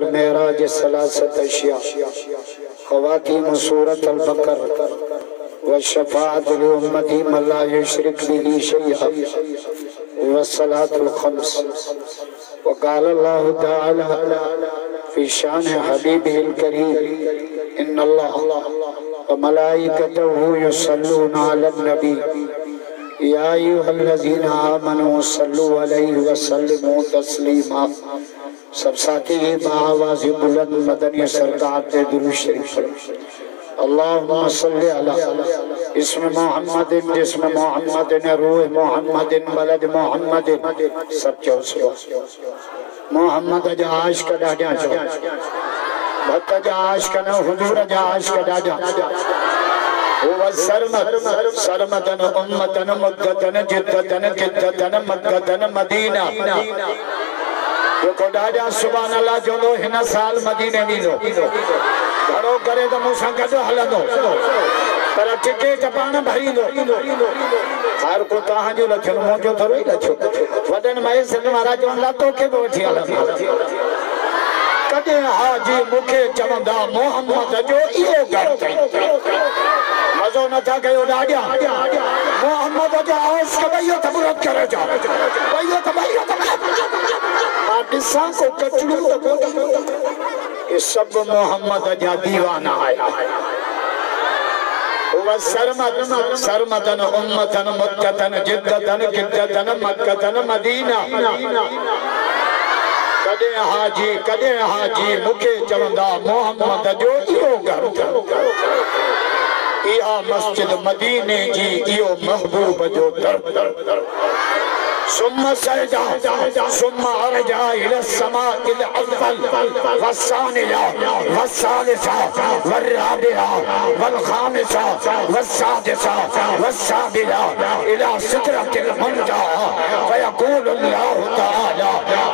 वल मेराज सलासत अशिया ख़वातीम सूरत अल बकर व शफाअत लि उम्मती मन ला युशरिक बिही शैअ व सलातुल खम्स व क़ाल अल्लाहु तआला फ़ी शान हबीबिहिल करीम इन्नल्लाह व मलाइकतहु युसल्लूना अलन नबी या अय्युहल्लज़ीना आमनू सल्लु अलैहि व सल्लिमू तस्लीमा। सब साथी बाआवाज़ बुलंद मदनी सरकार पे दुरूद शरीफ पढ़ो। अल्लाहुम्मा सल्लि अला इस्म मुहम्मदिन जिस्म मुहम्मदिन रूह मुहम्मदिन बलद मुहम्मदिन। सब चो सुनो मोहम्मद जा आशिक ॾाढा चो भक्त जा आशिक न हुजूर जा आशिक ॾाढा हुव सरमदन उम्मतन मुद्दतन जिद्दतन किद्दतन मक्कतन मदीना। जेको ॾाढा सुभान अल्लाह जो हिन साल मदीने वेंदो घणो करे त मूंसां गॾु हलंदो पर टिकेट पाण भरींदो। हर को तव्हांजो लखियो मुंहिंजो थोरो ई लखियो वॾनि महेशन वारा चवनि था तोखे बि वठी हलंदा। कॾहिं हाजी मूंखे चवंदा मोहम्मद जो इहो घर अथई मज़ो नथा कयो ॾाढा मोहम्मद जो आशिक़ भईयो त मुरत करे जा भईयो त ॾिसां को कचड़ू ये सब मोहम्मद जा दीवाना आया हुव सरमदन उम्मतन मुद्दतन जिद्दतन किद्दतन मक्कतन मदीना। कॾहिं हाजी मूंखे चवंदा मोहम्मद जो इहो घर इहा मस्जिद मदीने जी इहो महबूब जो दर। सुम्मा सजदा सुम्मा अरजा इला समाइल अव्वल वस्सानिया वस्सालिसा वर्राबिआ वल्खामिसा वस्सादिसा वस्साबिला इला सिदरतिल मुंतहा फयक़ूलु अल्लाहु तआला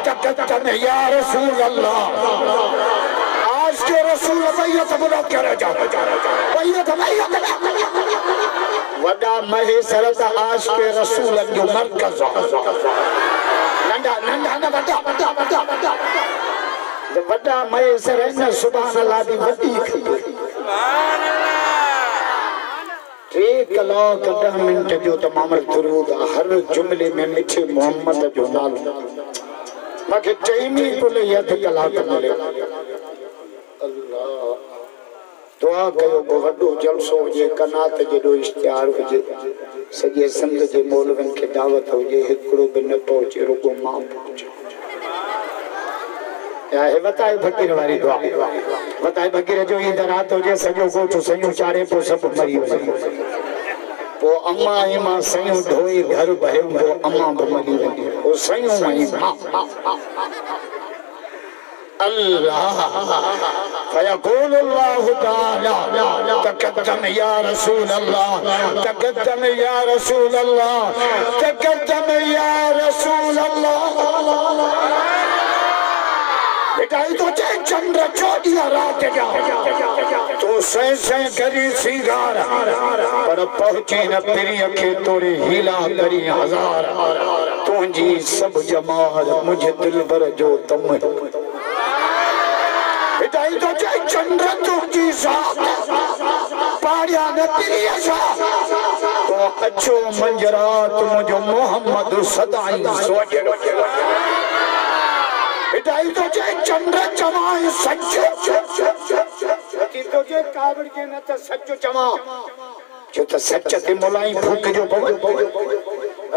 तक़द्दम या रसूल अल्लाह। आज के रसूल बैयत मुराद करे जा बैयत वडा महेशर त आश के रसूल जो मरकज नंढा नंढा न वडा वडा महेशर न सुभान अल्लाह दी वडी सुभान अल्लाह 3 कलाक 10 मिनट जो तमाम दुरूद हर जुमले में मिठे मोहम्मद जो नालो मके चईमी कुल यद कलाक मिले। अल्लाह दुआ कयो को वडो जलसो हुजे कनात जेडो इश्तिहार हुजे सॼे संत जे मौलविन खे दावत हुजे हिकिड़ो बि न पहुचे रुगो मां पहुचे या हे बताए फकीर वारी दुआ बताए फकीर जो ई रात हुजे सॼो गोठ सयूं चाड़े पो सब मरी वञे पो अम्मा ऐं मां सयूं ढोई घर बहियो पो अम्मा बि मरी वञे पो सयूं ऐं मां अल्लाह फयक़ूल अल्लाहु तआला तक़द्दम या रसूल अल्लाह तक़द्दम या रसूल अल्लाह तक़द्दम या रसूल अल्लाह। बेटा तो चंद्र चौदिया रात जा तो से करी सिंगार पर पहुंची न प्रिय के तोरे हीला करी हजार तुझी सब जमाल मुझे दिल भर जो तम बिदाई तो जय चंद्र तुझी साथ पाड़िया न प्रिय साथ तो अच्छो मंजरात मुझो मोहम्मद सदाई सोचे बिदाई तो जय चंद्र चमाई सच्चो तो जय कावड़ के न त सच्चो चमा जो त सच ते मोलाई फूक जो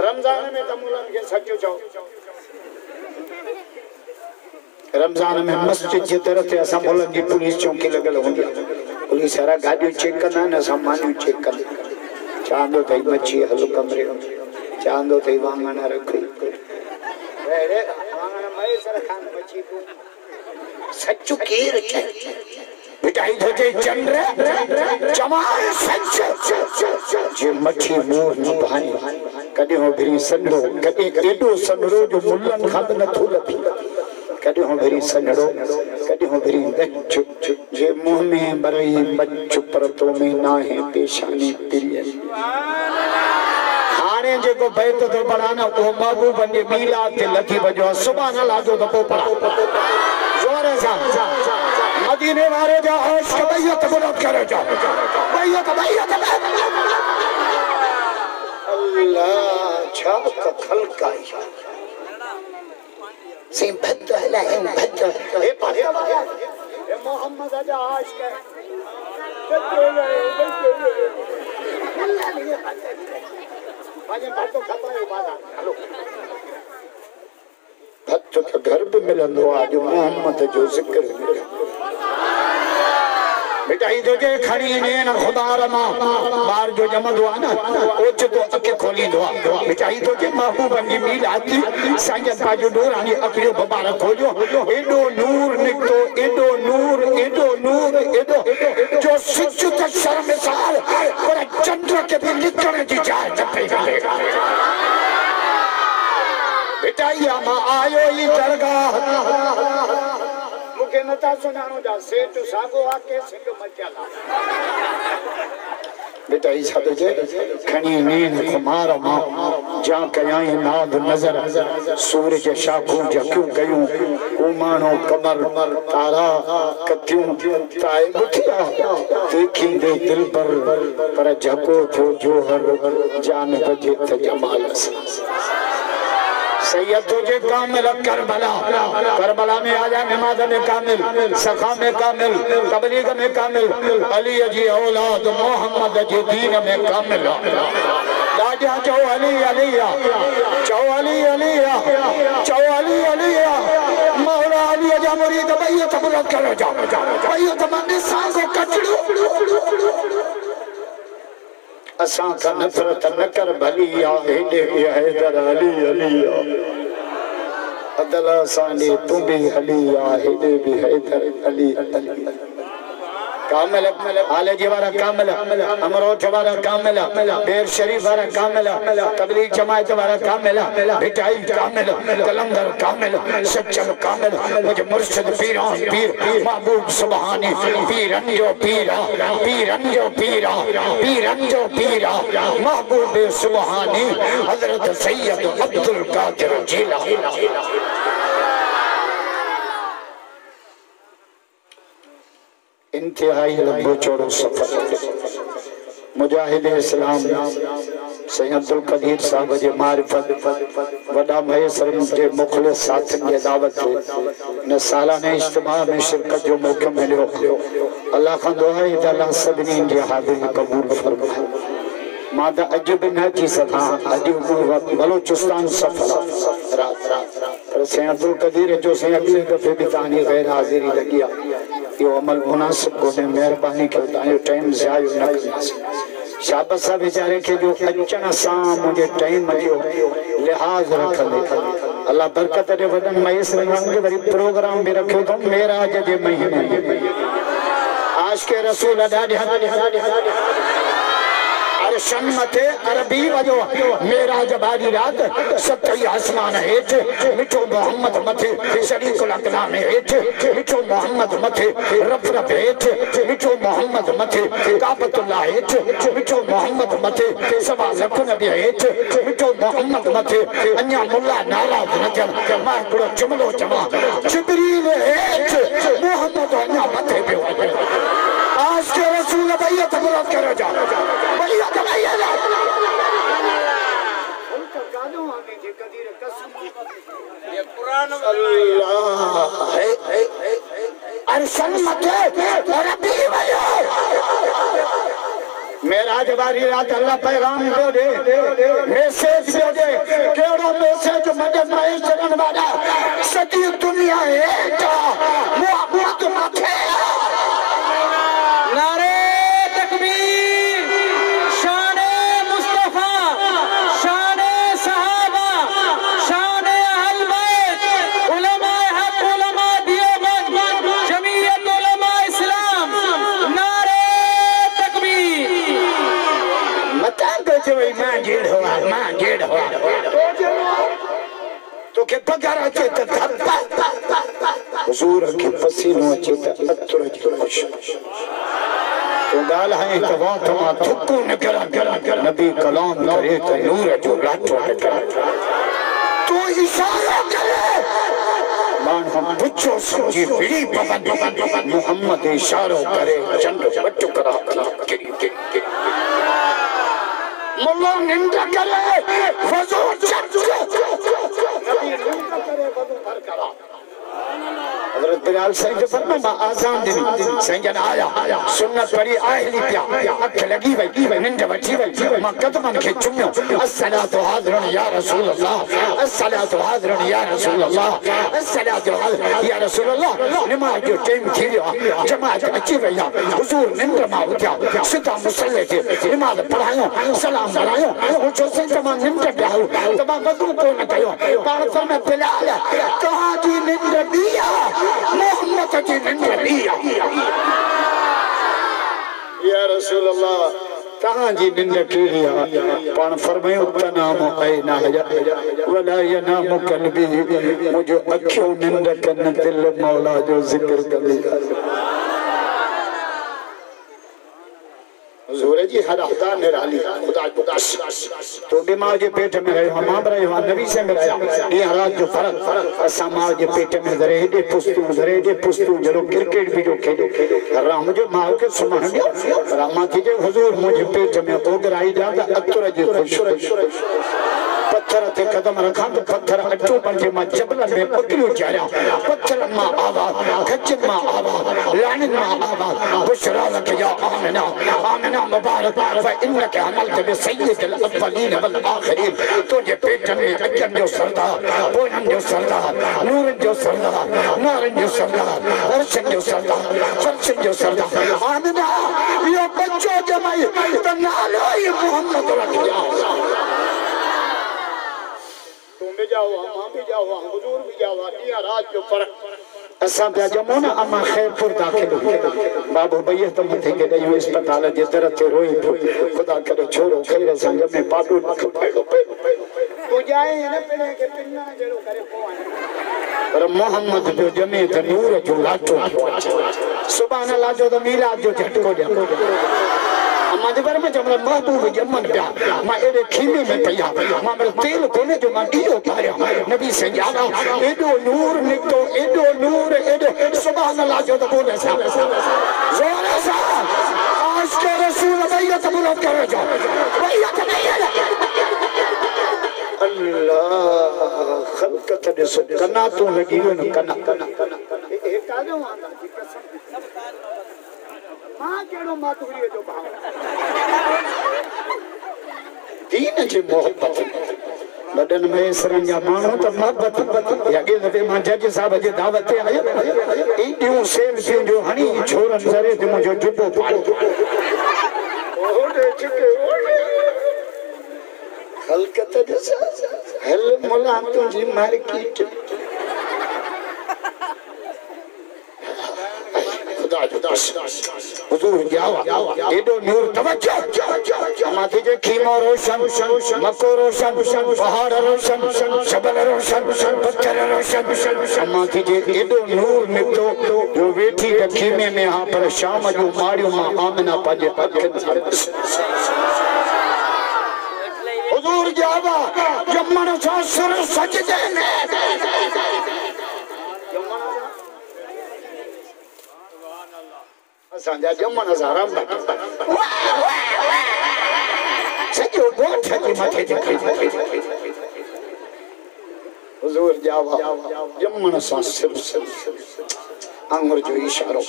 रमजान में त मोलन के सच्चो चो रमजान में मस्जिद जे तरफ असां मोलन जी पुलिस चौकी लगल होंदी पुलिस वारा गाड़ियों चेक कंदा न सामानियूं चेक कंदा चांदो थई मच्छी हल कमरे चांदो थई वांगण रख वेड़े वांगण महेशर खान मच्छी सच्चो केर चे बिटाई थे चंद्र चमाए सच जे मच्छी मोर न भाई कदे हो भरी संडो कदे एडो संडो जो मुल्लन खाद न थो लथी कदे हो भरी संडो कदे हो भरी बच्चो जे मुंह में बरई बच्चो परतो में ना है पेशानी प्रिय हाने जे को बैत तो पढ़ाना ओ महबूब ने मीला ते लथी बजो सुभान अल्लाह जो तो पढ़ा जोर से मदीने वाले जा होश के बैयत बुलंद करे जा बैयत बैयत अल्लाह छाप का खलका सिम भद्द है इन भद्द ए भद्द ए मोहम्मद जा होश के भक्त का घर भी मिलंदो आज मोहम्मद जो जिक्र मिले मिटाई दो जे खड़ी ने न खुदा रमा बार जो जमदो ना ओच तो अके खोली दो मिटाई दो जे महबूब की मिलाती संजन का जो डोरानी अकड़ो बाबा खोलियो एडो नूर निकतो एडो नूर एडो जो सिच त शर्मसार पर चंद्र के भी निकलने की चाह न मिलेगा मिटाइया मा आयो ई दरगाह मुके नता सुनानो जा सेठ सागो आके सिंह मचाला बेटा ई छातो जे खणी नींद कुमार मा जा कयाई नाद नजर सूरज शाखों जक्यों गयूं उमानो कमर तारा कत्यूं ताए बुठिया देखी दे दिल पर जको जो जोहर जान बजे त जमाल सैयद तुझे कामिल करबला में आजा नमाज में कामिल सखा में कामिल तबलीग में कामिल अली जी औलाद मोहम्मद जी दीन में कामिल दादा चौ अली अलिया चौ अली अलिया चौ अली अलिया मौला अली जा मुरीद बैयत बुलंद करो जा बैयत मंदी सांगो कचड़ू असा का नफरत न कर भलिया हेडे हैदर अली अलिया अदला साने तुम भी अलिया हेडे भी हैदर अली अली कामिल आले जीवारा कामिल अमरो जवारा कामिल बेर शरीफ वाला कामिल तबलीग जमात वाला कामिल बिटाई कामिल कलंदर कामिल सच्चल कामिल मुझे मुर्शिद पीरान पीर महबूब सुभानी पीरन जो पीरा पीरन जो पीरा पीरन जो पीरा महबूब सुभानी हजरत सैयद अब्दुल कादिर जीलानी इंतहाई लंबो चौड़ो सफर मुजाहिद इस्लाम सैयद अब्दुल कदीर साहब जे मारिफत वडा मयसर जे मुखलिस साथिन जे दावत न सालाना इज्तिमा में शिरकत जो मौका मिलियो अल्लाह खां दुआ है अल्लाह सभिनी जी हाज़िरी कबूल फरमाए मां दा अज भी न थी सका अज बलोचिस्तान सफर रात पर सैयद अब्दुल कदीर जो सैयद अगले दफे भी तानी गैर हाजिरी लगिया यो अमल मुनासिब को ने मेहरबानी के तायो टाइम जायो न शाबाश सा बेचारे के जो अचन सा मुझे टाइम जो लिहाज रख ले अल्लाह बरकत दे वदन मयसर के वरी प्रोग्राम भी रखे तो मेराज जे महीने आज के रसूल अरशन मथे अरबी वजो मेराज बारी रात सतई आसमान हेठ मिठो मोहम्मद मथे शरीकुल अकलाम हेठ मिठो मोहम्मद मथे रब हेठ मिठो मोहम्मद मथे काबतुल्लाह हेठ मिठो मोहम्मद मथे सवा लख नबी हेठ मिठो मोहम्मद मथे अन्या मुल्ला नाराज न थियन मां हिकिड़ो जुमलो चवां जिब्रील हेठ मोहम्मद अन्या मथे पियो आज के रसूल बैयत बुलंद करो जा बैयत बैयत उनका गानों आने जे कदीर कसम ये कुरान अल्लाह है अरशन मथे रबी वयो मेराज वारी रात अल्लाह पैगाम दे मैसेज दे केड़ो मैसेज मदे में चलन वाला सदी दुनिया है का मोहब्बत मथे नारे तकबीर शाने मुस्तफा शाने सहाबा शाने अहल बैत उलमा हक उलमा देवबंद जमीयत उलमा इस्लाम नारे तकबीर मता गजो मां जेड़ हो तो के पगार अचे त धप्पा हुजूर के पसीनो अचे त अतर अचे तो गाल है तो वहाँ थुक्कू न करा नबी कलाम करे तो नूर जो लाठो न करा तो इशारा करे मान हम पुछो समझी बिड़ी पवन मोहम्मद इशारो करे चंद बच्चो करा मुल्ला निंदा करे वजू चक हज़रत बिलाल सही जो फरमा आजान दिन सही जन आया सुन्नत पढ़ी आहली पिया अख लगी वई निंद वठी वई मां कदमन के चुमियो अस्सलातु हाज़िरुन या रसूल अल्लाह अस्सलातु हाज़िरुन या रसूल अल्लाह अस्सलातु हाज़िरुन या रसूल अल्लाह नमाज जो टाइम थी वियो जमात अची वई हुजूर निंद मां उठिया सिधा मुसल्ले ते नमाज पढ़ायो सलाम पढ़ायो जो से तमा निंद पिया तमा वदू को न कयो पाण फरमा बिलाल कहां जी निंद दिया मोहम्मद की निंदी या रसूल अल्लाह कहां जी निंद कीड़िया पाण फरमायो तनाम ऐना वला यनाम कल्बी मुझे अखियों निंद कन दिल मौला जो जिक्र कंदी हुजूर जी हर हदा निराली खुदा तो बीमार जे पेट में रहे मां रहे नबी से मिलाया ये रात जो फर्क असा मां जे पेट में रहे दे पुस्तू जरो क्रिकेट भी जो खेलो राम जो मां के सुमण गया रामा की जे हुजूर मुझे पेट में ओगराई जाता अतर जे खुश पत्थर ते कदम रखा तो पत्थर अटो बन मां जबल में पकड़ियो चाया पत्थर मां आवाज खचन मां आवाज लान मां आवाज बुशरा लक या आमना आमना मुबारक व इन्नक अमलत बि सय्यिदिल अव्वलीन वल आखिरीन तो जे पेट में अजन जो सरदार बोलन जो सरदार नूर जो सरदार नारन जो सरदार अर्शन जो सरदार फर्शन जो सरदार आमना यो बच्चो जमाई तो नालो ही मोहम्मद रखिया भी जाओ मां भी जाओ हुजूर भी जाओ ये रात जो फर्क असा पे जमो ना अमा खैरपुर दाखिल बाबू भैया तो मथे के दयो अस्पताल जे तरह ते रोई खुदा करे छोरो खैर संग में पाडू तू जाए न पिने के पिन्ना जेरो करे पोवाने पर मोहम्मद जो जमे त नूर जो लाटो सुभान अल्लाह जो मीलाद जो झटको दे मजबर में जब महबूब जमन पिया मां एडे खीमे में पिया मां मेरे तेल कोने जो मां दियो पाया नबी से यादा एडो नूर निकतो एडो नूर एडो सुभान अल्लाह जो तो बोले सा जोर से आज के रसूल बैयत बुलंद करो जो बैयत नहीं है अल्लाह खलकत दे सो कना तो लगी हो न कना एक काजो आंदा की कसम मां केड़ो मातुरी जो भाव दीन जी मोहब्बत बदन में सरंजा मानो तो मोहब्बत या के दफे मां जज साहब जे दावत ते आयो एडियो सेल से जो हणी छोरन सरे ते मुजो जुबो पाड़ो ओडे चके ओडे हलकत जैसा हल मोला तुझी मार्केट हुजूर जावा एडो नूर तवज्जो माथे जे खीमो रोशन मको रोशन पहाड़ रोशन जबल रोशन पत्थर रोशन माथे जे एडो नूर निकतो जो वेठी के खीमे में हां पर शाम जो माड़ियो मां आमना पाजे अखन हुजूर जावा जमन सा सुर सजदे में संजा जमन हजाराम सजो गोठ के माथे ते हुजूर जावा जमन सा सिर अंगुर जो इशारो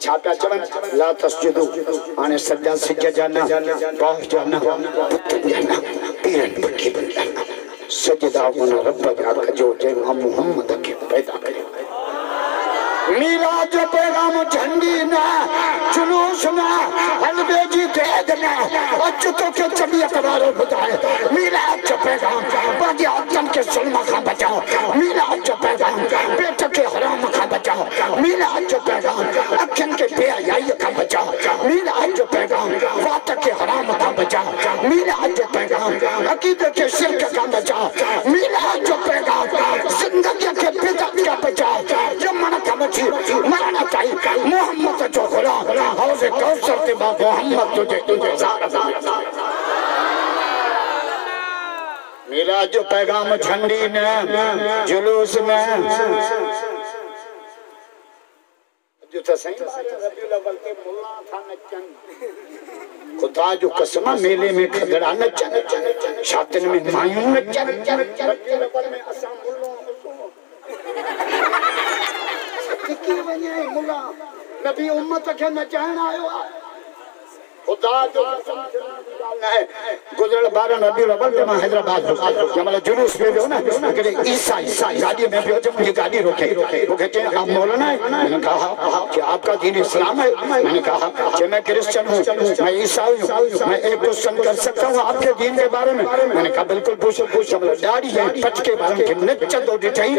छापा चवन ला तस्जुदु आने सज्जा सिज जाना पहुंच जाना पुत्र जाना पीरन पक्की बन जाना सजदा होना रब का जो जय मोहम्मद के पैदा करे मीराज जो पैगाम झंडी ना जुलूस ना हलवे जी देद ना अच्युतों के तबीयत वालों बताए मीराज जो पैगाम बाजी आदम के सुलमा का बचाओ मीराज जो पैगाम पेट के हराम का बचाओ मीराज जो पैगाम अखन के बेहयाई का बचाओ मीराज जो पैगाम वात के हराम का बचाओ मीराज जो पैगाम अकीदे के शिरक का बचाओ मीराज जो पैगाम जिंदगी के बिदअत का बचाओ जमन का माना चाहिए मोहम्मद जो गुलाम हौज़े कौसर ते मोहम्मद तुझे इंतजार मेरा जो पैगाम झंडी में जुलूस में जो तो सही रबीउल अव्वल के मुल्ला था नचन खुदा जो कसम मेले में खदड़ा नचन शादिन में मायूं नचन रबीउल अव्वल में असा मुल्लो की वने मुल्ला नबी उम्मत के नचाण आयो खुदा जो कसम है गुजरल 12 रबीउल अव्वल में हैदराबाद जमल जुलूस में हो ना कि ईसा ईसा गाड़ी में भी जब मुझे गाड़ी रोके वो कहते हैं आप मौलाना है मैंने कहा कि आपका दीन इस्लाम है मैंने कहा कि मैं क्रिश्चियन हूं मैं ईसाई हूं मैं एक क्वेश्चन कर सकता हूं आपके दीन के बारे में मैंने कहा बिल्कुल पूछ जमल दाढ़ी है पट के बारे में नच दो चाहिए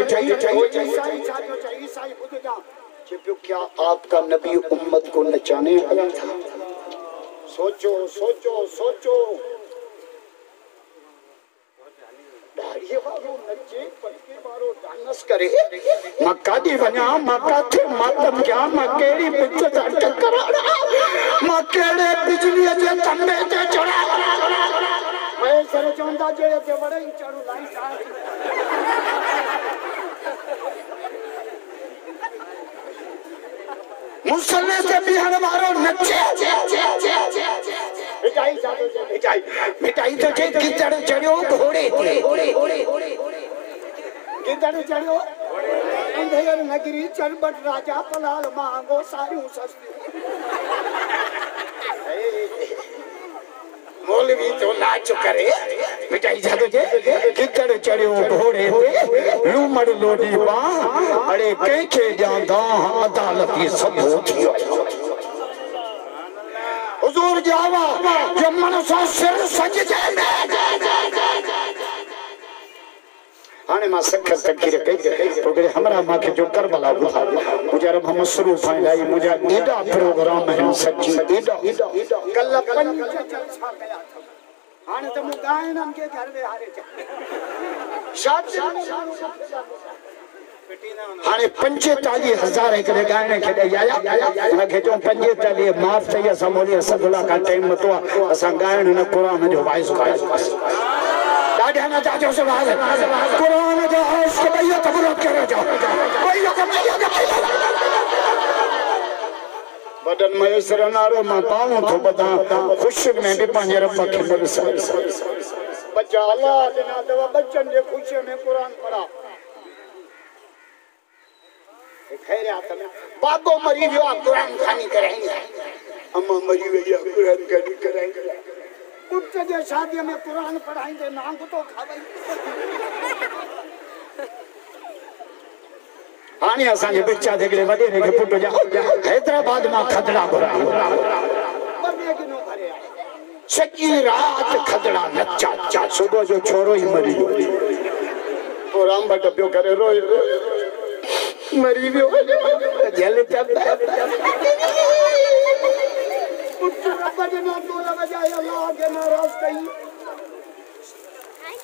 ईसाई खुद जा क्या आपका नबी उम्मत को नचाने आया था सोचो सोचो सोचो दाढ़ी वालों नचे पटके वालों डांस करे मक्का दी वना मक्का थे मातम क्या मकेड़ी बिजली दा टकराड़ा मकेड़े बिजली जे खंबे ते चढ़ा मैं सर चोंदा जे ते बड़े चढ़ू लाई सा मुसल्ले से बिहार मारो नचे मिठाई तो जे गिदड़ चढ़ियो घोड़े ते गिदड़ चढ़ियो अंधेर नगरी चरबट राजा पलाल मांगो सारियों सस्ती मौलवी तो नाच करे मिठाई जादो जे गिदड़ चढ़ियो घोड़े ते लूमड़ लोडी बा अरे कंहिंखे ॼांदा अदालती सबो थियो हुजूर जावा जमन सा सिर सजदे में हाने मां सख तकरीर कई प्रोग्राम हमरा मां के जो करबला बुधा मुझे रब मसरूफ आई मुझे एडा प्रोग्राम है सच्ची एडा कल पंज जलसा कया हाने तो गायन के घर में हारे शाद हाने 45,000 एक गायन के आया मैं के जो 45 माफ चाहिए समोली सदुल्ला का टाइम मतो असा गायन न कुरान जो वॉइस का दाढ़ा ना जाजो से बाहर कुरान जो उसके भैया तबरो करे जाओ भैया का बदन में सरनारो मां पाऊं तो बता खुश में भी पंज रब के बरसा बच्चा अल्लाह जना दवा बच्चन जे खुशी में कुरान पढ़ा खैरियत में बाबो मरी वियो कुरान खानी कराएंगे अम्मा मरी वियो कुरान खानी कराएंगे पुट जे शादी में कुरान पढ़ाएंगे नांग तो खावे हाने असा जे बच्चा देखले वडे रे के पुट जा हैदराबाद में खदड़ा भरा बने के नो भरे सच्ची रात खदड़ा नच्चा चा सुबह जो छोरो ही मरी तो राम बट पियो करे रोए मरी भी जल चल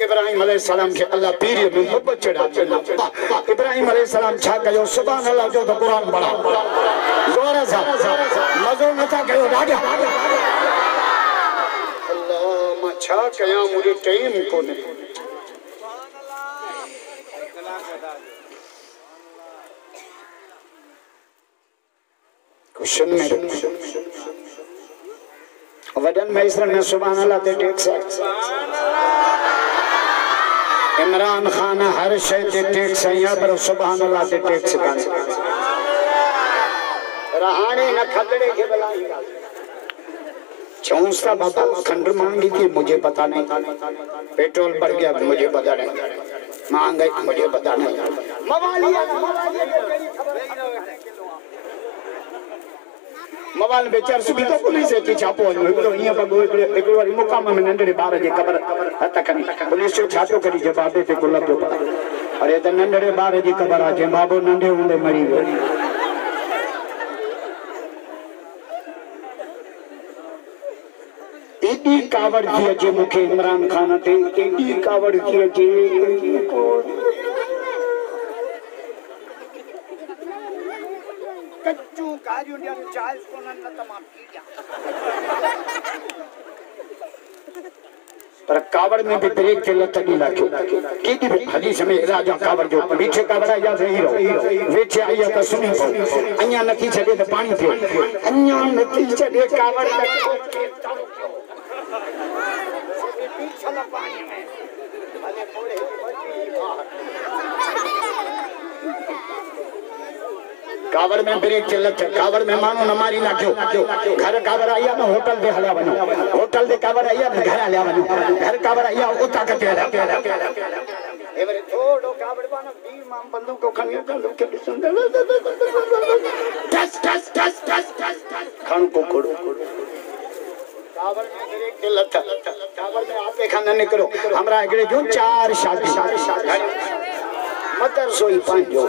इब्राहिम अलैहिस्सलाम के अल्लाह पीर में मोहब्बत चढ़ा इब्राहिम अलैहिस्सलाम छा कयो सुभान अल्लाह जो तो कुरान पढ़ा जोर से मजो न था कयो डागा अल्लाह मां छा कया मुझे टाइम कोने क्वेश्चन में वडन में इसरा ने सुभान अल्लाह ते टेक्स इमरान खान हर शय ते टेक्स या पर सुभान अल्लाह ते टेक्स कान रहाने न खदड़े के बलाई चौंसा बाबा खंड मांगी थी मुझे पता नहीं पेट्रोल बढ़ गया मुझे पता नहीं मांग गई मुझे पता नहीं मवालिया मोबाइल में चर्च भी तो पुलिस के छापो तो ये पर एक बार मुकाम में नंढे बार जे कबर हत कनी पुलिस छापो करी जे बाबे ते गुल पियो अरे त नंढे बार जी कबर आ जे बाबो नंढे हुंदे मरी वियो एडी कावड़ थी अचे मुखे इमरान खान ते एडी कावड़ थी अचे कच्चू काजू ने चाल कोन न तमाम किया पर कावड़ में भी ब्रेक के लत नहीं लाखो की भी हदीस में राजा कावड़ जो पीछे कावड़ या रही रहो वेचे आया तो सुनी पो अन्या नथी छडे तो पानी थियो अन्या नथी छडे कावड़ पीछे ना पानी में अने थोड़े कावड़ में ब्रेक के लत कावड़ में मानो न मारी नाख्यो घर कावड़ आया न होटल दे हल्या वनो होटल दे कावड़ आया न घर हल्या वनो घर कावड़ आया उता कते हल्या एवरे थोड़ो कावड़ बानो बीर माम बंदूक को खनियो बंदूक के सुंदर टस टस टस टस टस खान को खोड़ो कावड़ में ब्रेक के लत कावड़ में आपे खाना निकलो हमरा अगले जो 4 शादी मतर सोई पांजो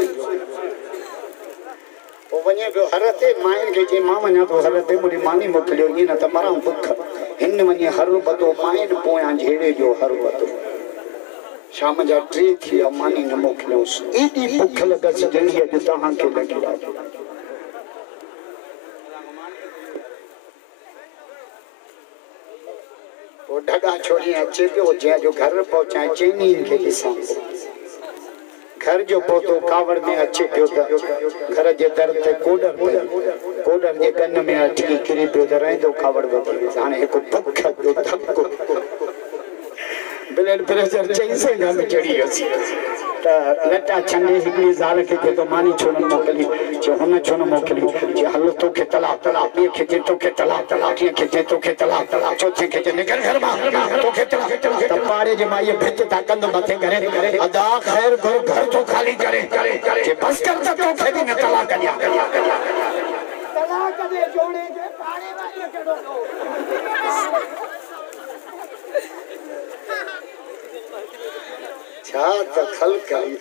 वो वने बे हरते माइन के जे मामा ने तो हरते मुडी मानी मोकलियो नी न त मारा भुख हिन वने हर बतो माइन पोया झेड़े जो हर बतो शाम जा 3 थी मानी न मोकलियो एडी भुख लगस जणी अज तहां के लगी वो ढगा छोड़ी अचे पियो जे जो घर पहुंचाए चेनी के किसान घर जो पोतो कावड़ में अच्छे पियो घर जे दर ते कोडर जे कन में अटकी किरी पियो त रहंदो कावड़ वधी हाणे हिकु भुख जो धक्को ब्लड प्रेशर चई से न चढ़ी वियोसि त लटा छंडे हिकड़ी ज़ाल खे जे तो मानी छो न मोकली जे हुन छो न मोकली जे हल तो के तलाक ॿिए खे जे तो के तलाक टीअं खे जे तो के तलाक चौथे खे जे निकल घर मां तो के तलाक त पाड़े जे माईअ भित था कंदो मथे करे अदा ख़ैर घर तो खाली करे जे बस कर त तो खे बि न तलाक करिया तलाक दे जोड़े जे पाड़े वाली केड़ो छा त खलकाई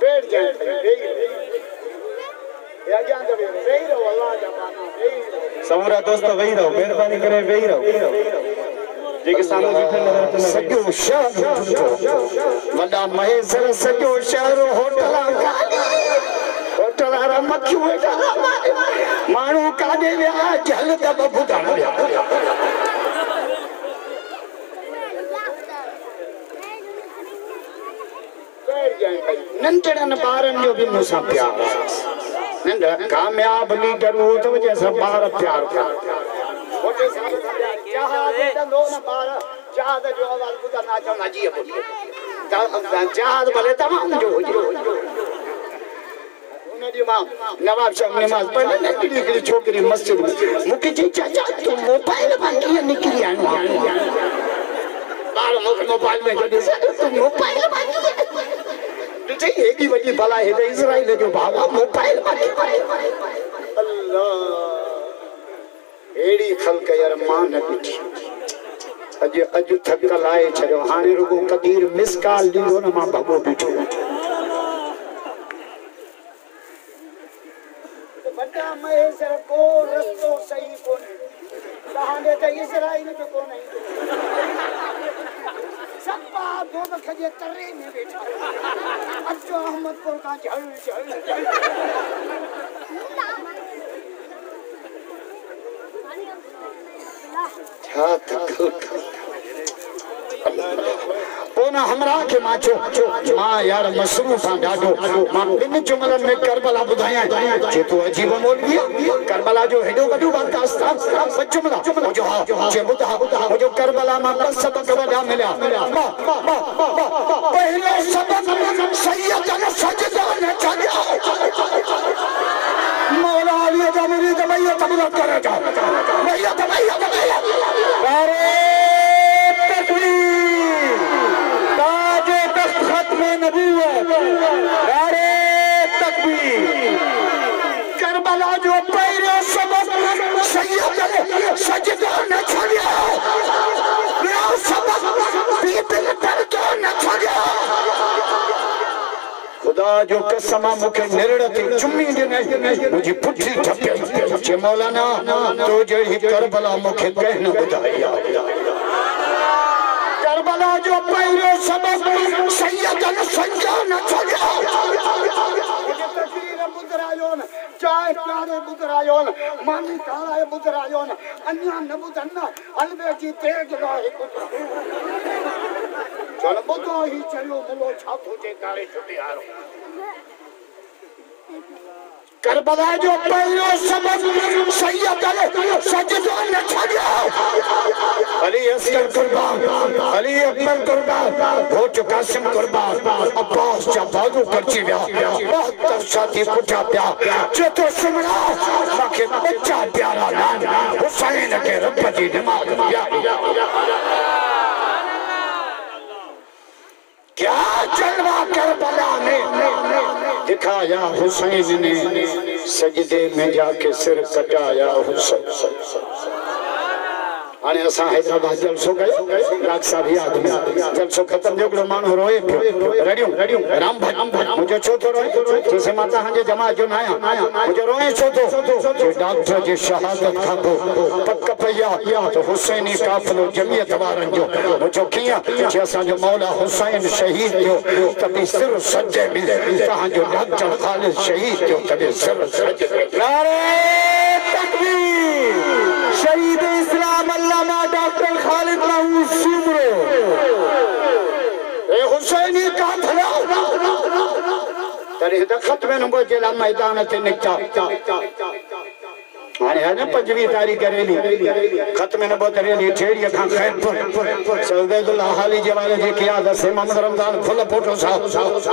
बैठ जाए या जान दे वेही रहो अल्लाह जा बाना वेही रहो समूरा दोस्त वेही रहो मेहरबानी करे वेही रहो जेके सामने बीठल नजर तो सजो शहर वडा महेसर सजो शहर होटल आरा मक्खियो वेठा माण्हू काॾे विया जल दब ॿुधण विया नंढड़न ॿारनि जो बि मूंसां प्यार नंढा कामयाब लीडर हो तो जैसा ॿार प्यार मोटे जहाज दंदो न ॿार जहाज जो आवाज ॿुधा ना चवना जी जहाज भले तमाम जो हुजे उनजी मां नवाब शाह नमाज पढ़े नंढड़ी हिकिड़ी छोकिरी मस्जिद में मूंखे चई चाचा तूं मोबाइल मां कीअं निकिरी आयो ॿार मूंखे मोबाइल में जॾहिं तूं मोबाइल मां तुझे एडी वडी भला है तो इजराइल जो भावा मोबाइल अल्लाह एडी खलक यार मान बिठी अज थकल आए छो हाने रुगो कदीर मिस कॉल दीदो न मां भगो बिठो तो बटा महेश्वर को रस्तो सही कोने कहां दे इजराइल जो कोने सपा दो खजे तरे में बैठा अच्चो अहमद को का झल छा तक पोना हमरा के माचो मां यार मसरूफ आ डाडो मां बिन जुमलन में करबला बुधाया जे तो अजीब मौलवी करबला जो हेडो वडो वास्ता जुमला जो जे बुधा जो करबला मां बस सबक वडा मिला पहले सबक सैयद ने सजदा ने चढ़ा मौला अली का मुरीद भैया तबला करेगा भैया अरे नारे तकबीर करबला जो पहले सबक सैयद ने सजदा न छोड़िया ॿियो सबक बीबिल दर्दो न छोड़िया खुदा जो कसम मूंखे निरड़ ते चुमी ॾिनई मुंहिंजी पुठी ठपियई जे मौलाना तो जहिड़ी करबला मूंखे कंहिं न ॿुधाई करबला जो पहले सबक सैयद ने सजदा न छोड़िया तकरीर ॿुधरायो न चाहे है प्यारे बुदरायोन मानी काला है बुदरायोन अन्या न बुदन्ना अलवे जी तेज लाए चल बुदो ही चलो मुलो छापो जे काले छुटी हारो करबला जो पहलो सबक सैयद सजदो न छड़ो अली असगर कुर्बान अली अकबर कुर्बान भोट कासिम कुर्बान अब्बास जाबादो करची व्या 72 साथी पुठा प्या चेतो सुमरा माके बच्चा प्यारा नाम हुसैन के रब जी नमाज क्या जलवा करबला में दिखाया हुसैन ने सजदे में जाके सिर कटाया हुसैन आने असा हैदराबाद जलसो गए राग साहब याद में जलसो खत्म जो मानो रोए रेडियो राम भाई मुझे छो तो रोए जैसे माता हंजे जमा जो आया मुझे रोए छो तो डॉक्टर जी शहादत खाबो पक पया तो हुसैनी काफिलो जमियत वारन जो मुझे किया जे असा जो मौला हुसैन शहीद जो तभी सिर सज्जे में कहां जो डॉक्टर खालिद शहीद जो तभी सिर सज्जे नारे तकबीर शहीद इस्लाम अल्लामा डॉक्टर खालिद महमूद सुमरो ए हुसैनी काफिला तरी खत्म नंबर जिला मैदान ते निकता हाने है ना 5वीं तारीख रैली खत्म नबूवत रैली ठेड़ी खां खैरपुर सैयदुल्लाह हाली जवाले जी कियादत से मोहम्मद रमजान फुल फोटो साहब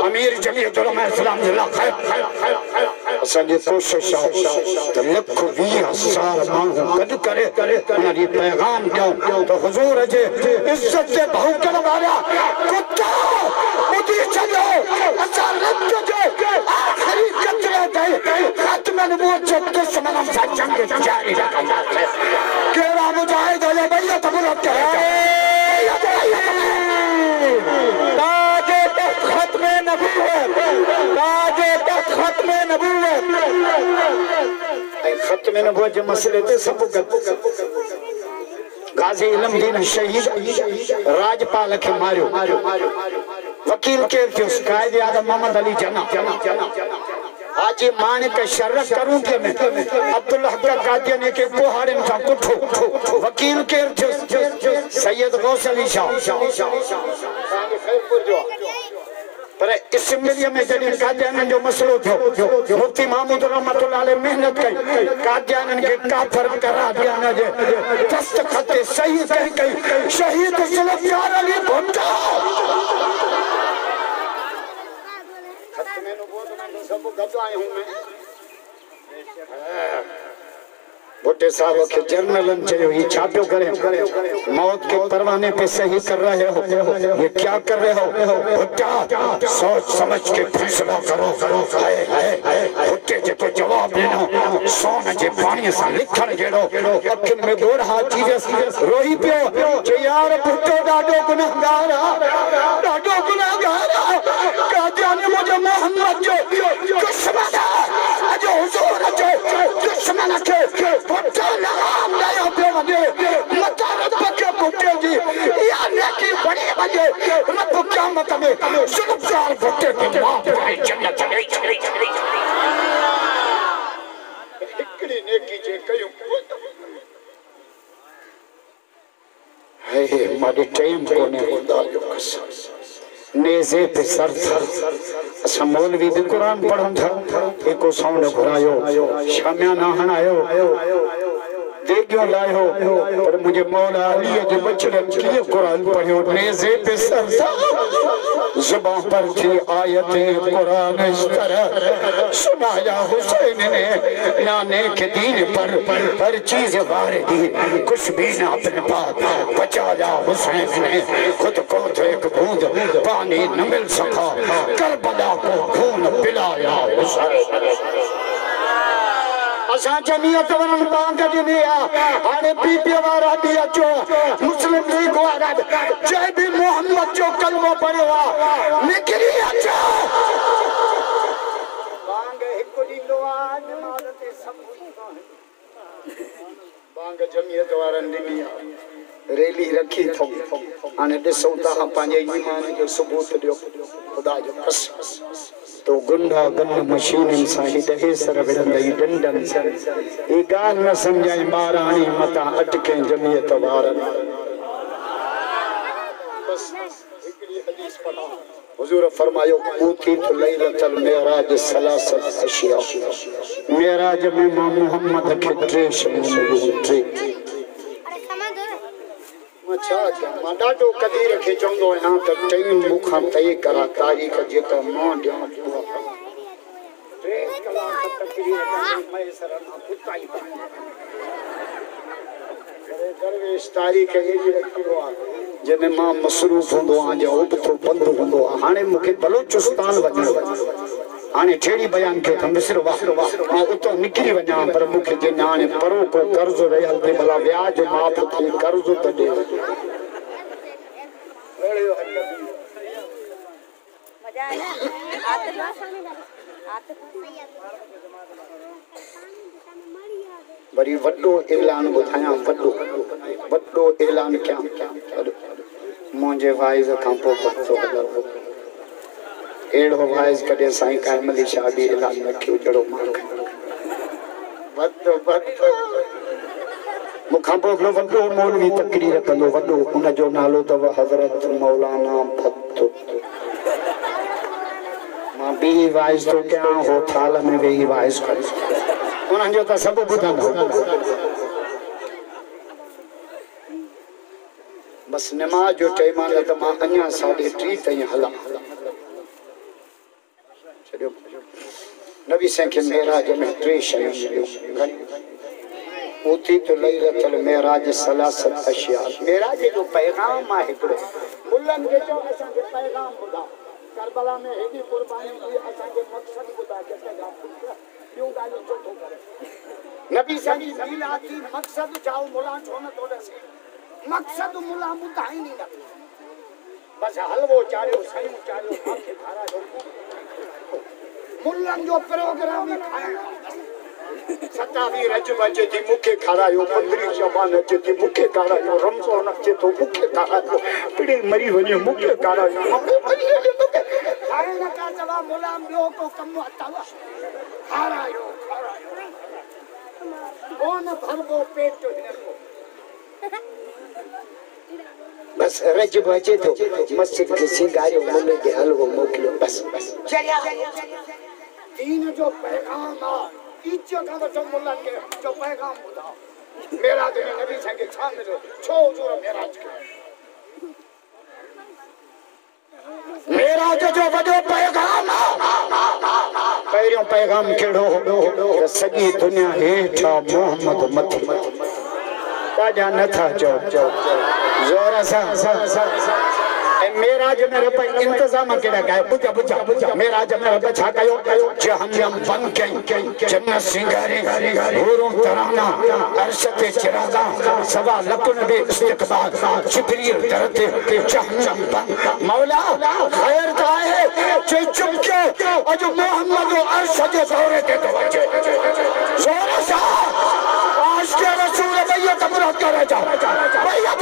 अमीर जमीयत उलमा इस्लाम जिला खैर असांजी कोशिश तो 120,000 माण्हू गॾु करे उनजी पैगाम ॾियूं तो हुजूर जे इज्जत जे भौंकण वारा कुत्ता ॿुधी छॾो असां रत जो आख़िरी कतरे ताईं ख़त्म नबूवत जो दुश्मननि सां जंग जारी रखंदासीं कहिड़ा मुजाहिद हले बैत मुरत ताजे तख्त ख़त्म नबूवत ताजे तख्त ख़त्म नबूवत ऐं ख़त्म नबूवत जे मसले ते सभु गाज़ी इल्मदीन शहीद राजपाल खे मारियो वकील केरु थियो कायदे आज़म मोहम्मद अली जना हाजी मानिक शर्रफ करूं के में अब्दुल हक कादियानी के कोहाड़न का कुठो वकील केर थियो सैयद गौस अली शाह खैरपुर जो पर इसमिलिया में जॾहिं कादियाननि जो मसलो थियो मुफ्ती महमूद रहमतुल्लाह अलैह मेहनत कई कादियाननि खे काफिर करार दिया न जे दस्तखत सही कई शहीद जुल्फ़िकार अली भुट्टो सब गद आए हूं मैं भुट्टे साहब के जर्नलन चयो ये छापियो करे मौत के परवाने पे सही कर रहे हो ये क्या कर रहे हो भुट्टा सोच समझ के फैसला करो भुट्टे जे तो जवाब देनो सोन जे पानी से लिखण जेड़ो अखिन में गोरा चीज रोई पियो जे यार भुट्टो डाडो गुनाहगार कादियानी मुझे मोहम्मद जो दुश्मन अजो हुजूर जो दुश्मन के भुट्टा लगाम दयो पे वने मता रब के भुट्टे जी या नेकी बड़ी वने रब क़यामत में जुल्फ़कार भुट्टे के मां भाई जन्नत चली हिकड़ी नेकी जे कयो है मारे टाइम कोने खुदा जो कसम नेज़े पे सर असां मौलवी भी कुरान पढ़ूं था एको साउंड घुरायो शामिया ना हणायो देगियों लायो पर मुझे मौला अली के बचड़न किए कुरान पढ़ियो नेज़े पे सर ज़ुबान पर थी आयतें कुरान इस तरह सुनाया हुसैन ने नाने के दीन पर हर चीज वारे दी कुछ भी ना अपने पास बचाया हुसैन ने खुद को तो एक बूंद पानी न मिल सका करबला को खून पिलाया हुसैन असा जमीयत वरन बांग दिया हाने बीबी वारा भी अचो मुस्लिम लीग वारा जय भी मोहम्मद जो कलमो पढ़ियो निकरी अचो बांग एक ॾींदो आ नमाज़ ते सब बांग जमियत वारनि ॾिनी आहे रैली रखी अथऊं हाणे ॾिसूं था पंहिंजे ईमान जो सबूत ॾियो ख़ुदा जो कसम तो गुंडा गन मशीननि सां ही ॾहे सर विढ़ंदई डंडनि सां ही ॻाल्हि न सम्झाई ॿार हाणे मथां अटके जमियत वारनि हुजूर फरमायो ऊती तो लैलतुल मेराज सलासत अशिया मेराज में मां मोहम्मद के टे शयूं मिलियूं टे अच्छा क्या मां ॾाढो कदीर खे चवंदो आहियां त टई मूंखां तय करा तारीख़ जेका मां ॾियां टे कलाक तकरीर मैसर मां कुताई दरवेश तारीख़ अहिड़ी रखियो आहे जंहिंमें मां मसरूफ़ हूंदो आहियां जो उबतो बंद हूंदो आहे हाणे मूंखे बलोचिस्तान वञणो हाणे ठेड़ी बयान कयो त मिस्र मां उतो निकिरी वञा पर मूंखे जे हाणे परो को कर्ज़ रहियल ते भला व्याज माफ़ थिए कर्ज़ त ॾे वरी वॾो ऐलान ॿुधायां वॾो ऐलान कयां मुंहिंजे वाइज़ खां पोइ पतो हलंदो अहिड़ो वाइज़ कॾहिं साईं काइम अली शाह बि ऐलान न कयो जहिड़ो मां मूंखां पोइ हिकिड़ो वॾो मौलवी तकरीर कंदो वॾो उनजो नालो अथव हज़रत मौलाना भत्तो मां ॿी वाइज़ थो कयां हो थाल में वेही वाइज़ करे उन्हनि जो त सभु ॿुधंदो बस नमाज जो टाइम आहे त मां अञा 3:30 ताईं हलां छॾियो नबी साईं खे मेराज में टे शयूं मिलियूं ऊती तो लैलतुल मेराज सलासत अशिया मेराज जो पैगाम आहे हिकिड़ो मुल्लनि खे चओ असांखे पैगाम ॿुधाओ करबला में हेॾी क़ुर्बानी थी असांखे मक़सद ॿुधाए के पैगाम ॿियूं ॻाल्हियूं छो थो करे नबी साईं जी मीलाद जी मक़सद चाहो मुला छो न थो ॾसे मक़सद मुला ॿुधाईंदी न बस हलवो चाढ़ियो सयूं चाढ़ियो माखे खारायो मुल्लनि जो प्रोग्राम ई खाइणो 27 रजब अचे थी मूंखे खारायो 15 शबान अचे थी मूंखे खारायो रमज़ान अचे थो मूंखे खारायो पिड़े मरी वञे मूंखे खारायो खाइण का जवाब मुला ॿियो को कम अथव खारायो कोन भरबो पेट हिनजो बस रजब अचे थो मस्जिद खे सिंगारियो मुले खे हलवो मोकिलियो बस दीन जो पैगाम आहे इज्जत खां वठो मुल्लनि खे जो पैगाम ॿुधाओ मेराज में नबी साईं खे छा मिलियो छो हुजूर मेराज कयो मेराज जो वॾो पैगाम पहिरियों पैगाम कहिड़ो त सॼी दुनिया हेठि मोहम्मद मथे काॾा नथा चओ ज़ोर सां मेराज में रब इंतजाम केड़ा गाय बुझा बुझा बुझा मेराज में रब छा कयो जहन्नम बन कई जन्नत सिंगारे हूरों तराना अर्श ते चिरागा सवा लकुन बे इस्तकबाल जिब्रील दरते जहन्नम बन मौला खैर का है जे चुपके अज मोहम्मद अर्श जे दौरे ते तो अचे जोर से आज के रसूल भैया कबूल करे जा भैया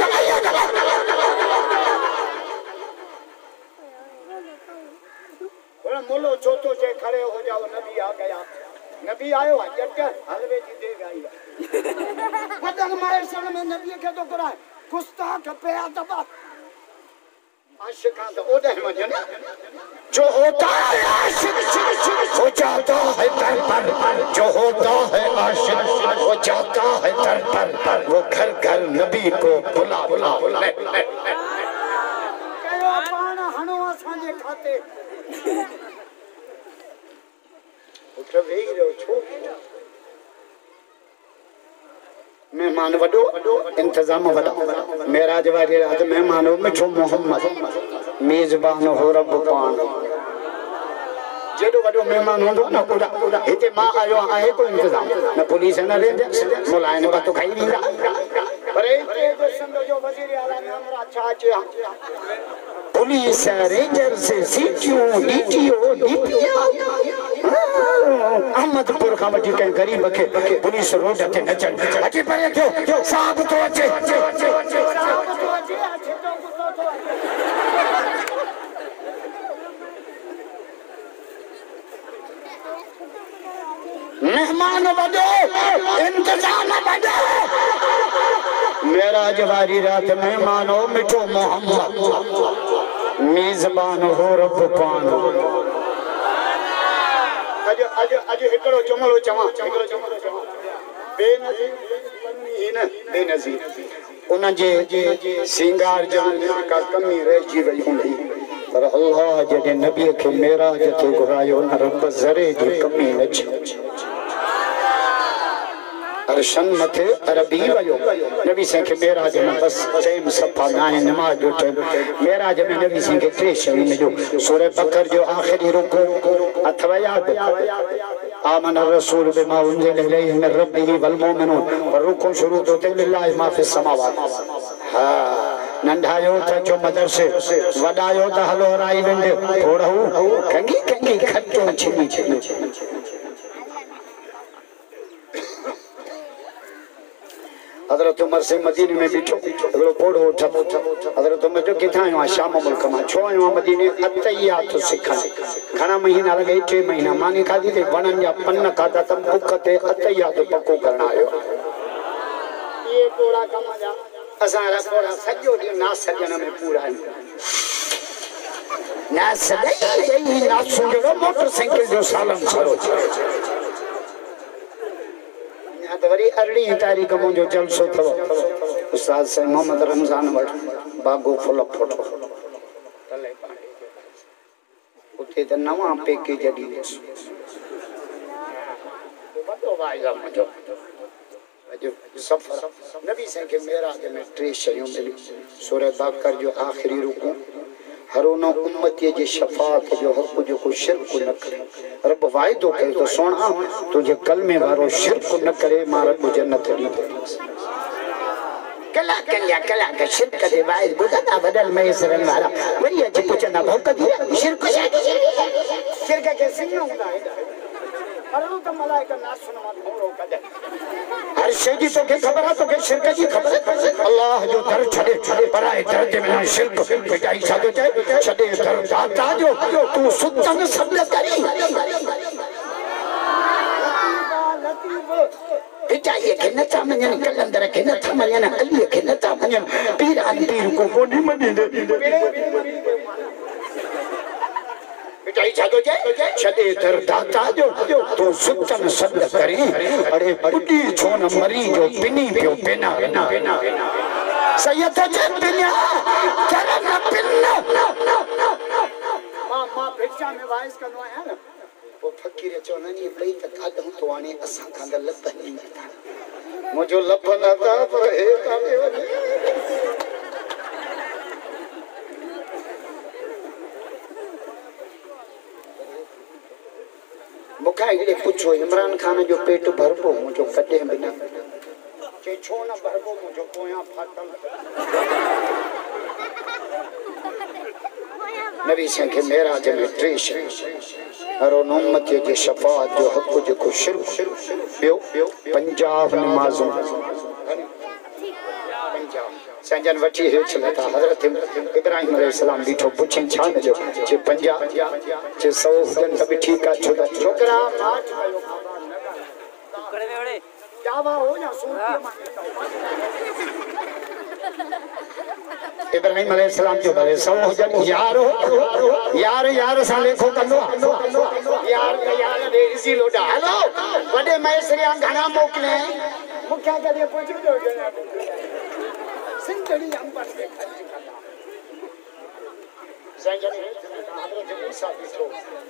मुलो छोटो से खड़े हो जाओ नबी आ गया नबी आयो जट हलवे जी देग आई वदन मारे सन में नबी के तो कराए गुस्ताख पे दबा आशिकां तो ओदे वजन जो होता है आशिक हो जाता है दर पर जो होता है आशिक हो जाता है दर पर वो घर घर नबी को बुला बुला कयो पान हणो असांजे खाते मेहमान वडो इंतजाम वडा मेराज वारी रात मेहमान मिठो मोहम्मद मेजबान हो रब पान जेडो वडो मेहमान होंदो न ओडा हिते मां आयो आहे को इंतजाम न पुलिस न रेंज मुलायन बातो खाई दींदा पर ए संदो जो वजीर आला ने हमरा अच्छा पुलिस रेंजर से सीटीओ डीटीओ डीपीओ अहमदपुर खां वठी कंहिं ग़रीब खे पुलिस रोड ते नचण अची परे थियो साहब तो अचे मेहमान वॾो इंतजाम वॾो मेराज वारी रात मेहमान हो मिठो मोहम्मद मेज़बान हो रब पान अज हिकड़ो जुमलो चवां बेनज़ीर उन जे सिंगार जन का कमी रहिजी वई हूंदी पर अल्लाह जॾहिं नबी खे मेराज ते घुरायो न रब ज़रे जी कमी न छॾी अरशन मथे अरबी वयो नबी सिंह के मेराज में बस टाइम सफा नाए नमाज जो टाइम मेराज में नबी सिंह के 3 शयूं मिलियो सूरह बकर जो आखिरी रुकू अथवा याद आमन रसूल बिमा उनजिल इलैहि मिन रब्बिही वल मोमिनून और रुकू शुरू तो ते लिल्लाहि मा फिस समावात हां नंढायो त जो मदरसे वडायो त हलो राई वेंदे थोड़ो कंगी कंगी खटो छिनी छिनी हज़रत उमर से मदीने में बिठो अगलो पोड़ो उठा हज़रत उमर जो किथा आयो शाम मुल्क में छो आयो मदीने अतैयात सिखण घणा महीना लगे 3 महीना मानी खादी ते वणन या पन्न खादा तम भूख ते अतैयात पक्को करण आयो ये पोड़ा कम जा असारा पोड़ा सजो दी ना सजन में पूरा है ना सजई ना सुजो मोटरसाइकिल जो सालम छरो तो वरी 18 तारीख मुझो जलसो थो उस्ताद साईं मोहम्मद रमजान वट बागो फुल फोटो तले पाणी उते त नवा पैकेज दी बतो वाइजा मुझो अजो सफर नबी साईं के मेराज में 3 शयूं मिली सूरह बकर जो आखिरी रुकू हरोनो उम्मती जे शफाअत जो हक जो को शिरक न करे रब वायदो करे तो सोना तुझे कलमे वारो शिरक न करे मां रब जन्नत दी कला का शिरक दे वायद बुदा बदल में सरन वाला वरी अच पुछना भौक दी शिरक शिरक के सिंह हुंदा है हरलो त मलाइका ना सुनमा थोड़ो कदे हर शे जी तो के खबर है तो के शिरक जी खबर अल्लाह जो दर छड़े छड़े पराए दर दे में शिरक पिटाई छादो चाहे छड़े दर दाता जो तू सुतन सब करी पिटाई के न तामन कलंदर के न तामन अली के न तामन पीरान पीर को कोनी मनी दे पिटाई छादो चाहे छड़े दर दाता जो तू सुतन सब करी अरे बुढ़ी छोन मरी जो पिनी पियो पेना पेना सैयद जे पिना चरण पिना मां भिक्षा में वाइस कनो है ना वो फकीर चोननी पई त काढूं तो आने असा खांद लप नहीं मुझो लप न था पर हे काने वने मुखा इड़े पुछो इमरान खान जो पेट भरबो मुझो कटे बिना के छो न भरबो मुझो पोया फाटल नबी सिंह के मेराज में 3 हरो उम्मत जे शफाअत जो हक जो को शिरक बियो पंजाब नमाज़ों पंजाब संजन वठी है चलता हजरत इब्राहिम अलैहिस्सलाम बीठो पुछन छा न जो जे पंजाब जे 100 दिन तब ठीक आ छोटा छोकरा माच कयो करे में बड़े जावा हो ना सूरत में इब्राहिम अलैहिस्सलाम जो भले 100 जन यार सा लेखो कंदो यार दे इसी लोडा हेलो बड़े मैसरिया घणा मोकले मुख्या करे पूछो जो सिंधड़ी अंबर के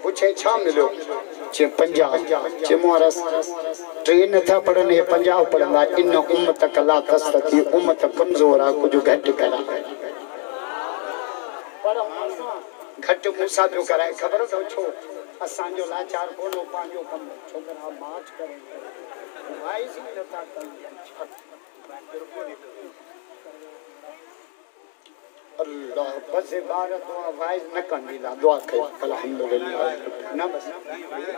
पूछे छा मिलो चे पंजाब चे मोरस ट्रेन था पढ़ने पंजाब पढ़ना इन उम्मत कला तस्तती उम्मत कमजोर आ कुछ घट करा पर घट मूसा जो कराए खबर तो छो असान जो लाचार बोलो पांजो कम छोकरा माच करे भाई सी नता कर अल्लाह बस इबारत दुआ वाइज न कंदी ला दुआ कर अल्हम्दुलिल्लाह ना बस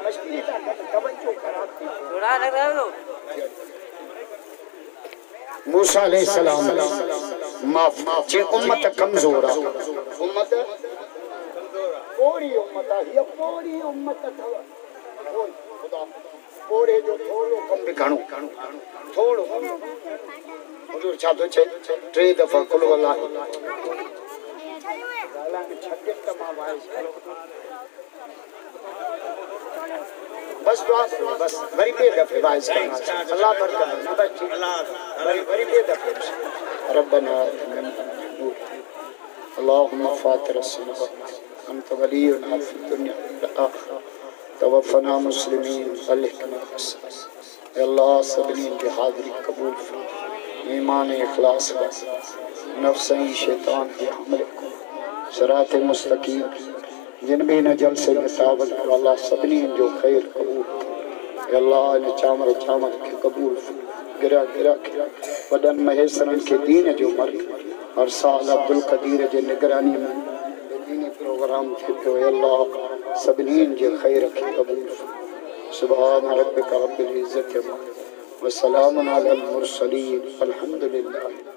मछली का तवज्जो खराब थी थोड़ा लग रहा है मूसा अलैहिस्सलाम माफ जे उम्मत कमजोर है उम्मत पूरी उम्मत है ये पूरी उम्मत था खुदा पूरे जो थोड़ो कम भी घणो थोड़ो हुजूर छा तो छे टे दफा कुल वल्लाह गाला में छके तमा वाइस बस दुआ बस वरी पे दफे वाइस अल्लाह बरकत बस ठीक वरी पे दफे रब्बना अल्लाहुम्मा फातिर अस्समावात अंत वलियुना फिद दुनिया वल आखिरह तवफ़ना मुस्लिमीन अलहिकना अल्लाह सबनी की हाज़िरी कबूल ईमान इखलास नफ्स शैतान के हमले को सिरात मुस्तकीम जिन भी न जल से मुताबिक अल्लाह सबनी जो खैर कबूल अल्लाह ने चामर के कबूल गिरा के वडन महेशरन के दीन जो मर्ग हर साल अब्दुल कदीर जे निगरानी में दीनी प्रोग्राम थे तो अल्लाह सबनी जे खैर के कबूल सुभान रब्बिका रब्बिल इज्जति व सलामुन अलल मुरसलीन अल्हम्दुलिल्लाह।